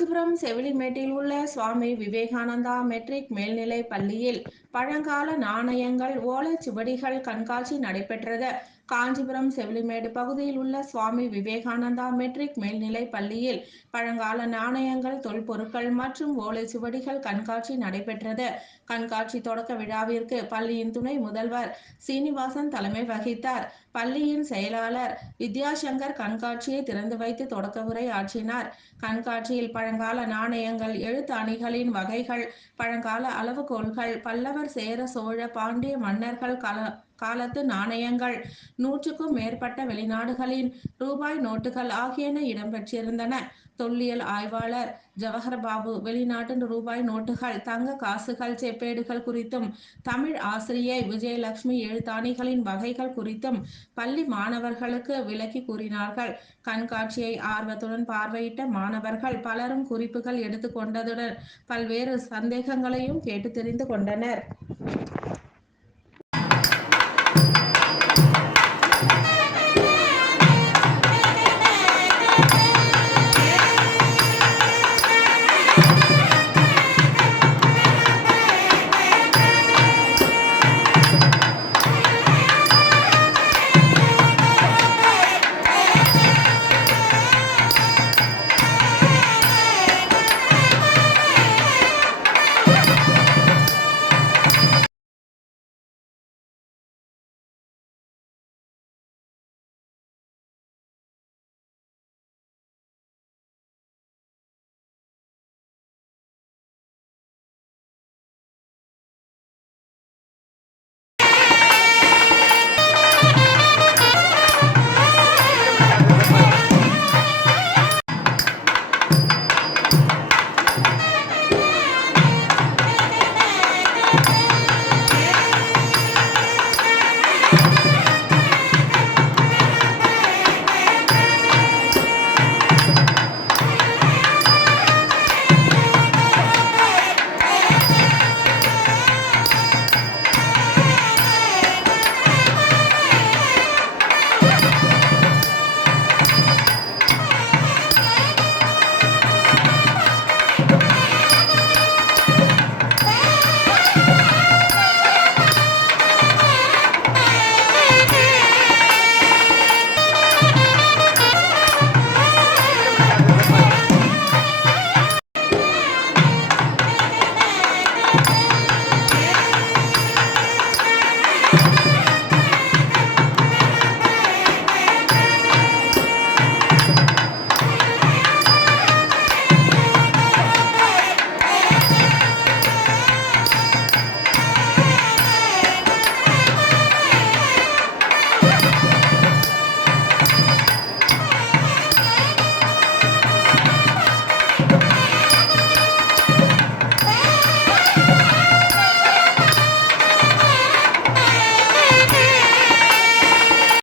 காஞ்சிபுரம் செவிலிமேட்டில் உள்ள சுவாமி விவேகானந்தா மெட்ரிக் மேல்நிலைப் பள்ளியில் பழங்கால நாணயங்கள், ஓலைச்சுவடிகள் கண்காட்சி நடைபெற்றது. காஞ்சிபுரம் செவிலிமேடு பகுதியில் உள்ள சுவாமி விவேகானந்தா மெட்ரிக் மேல்நிலைப் பள்ளியில் பழங்கால நாணயங்கள், தொல்பொருட்கள் மற்றும் ஓலைச்சுவடிகள் கண்காட்சி நடைபெற்றது. கண்காட்சி தொடக்க விழாவிற்கு பள்ளியின் துணை முதல்வர் சீனிவாசன் தலைமை வகித்தார். பள்ளியின் செயலாளர் வித்யாசங்கர் கண்காட்சியை திறந்து வைத்து தொடக்க உரை ஆற்றினார். கண்காட்சியில் பழங்கால நாணயங்கள், எழுத்தாணிகளின் வகைகள், பழங்கால அளவுகோல்கள், பல்லவர், சேர, சோழ, பாண்டிய மன்னர்கள் காலத்து நாணயங்கள், 100க்கும் மேற்பட்ட வெளிநாடுகளின் ரூபாய் நோட்டுகள் ஆகியன இடம்பெற்றிருந்தன. தொல்லியல் ஆய்வாளர் ஜவஹர்பாபு வெளிநாட்டு ரூபாய் நோட்டுகள், தங்க காசுகள், செப்பேடுகள் குறித்தும், தமிழ் ஆசிரியை விஜயலட்சுமி எழுத்தாணிகளின் வகைகள் குறித்தும் பள்ளி மாணவர்களுக்கு விளக்கி கூறினார்கள். கண்காட்சியை ஆர்வத்துடன் பார்வையிட்ட மாணவர்கள் பலரும் குறிப்புகள் எடுத்துக் கொண்டதுடன் பல்வேறு சந்தேகங்களையும் கேட்டு தெரிந்து கொண்டனர்.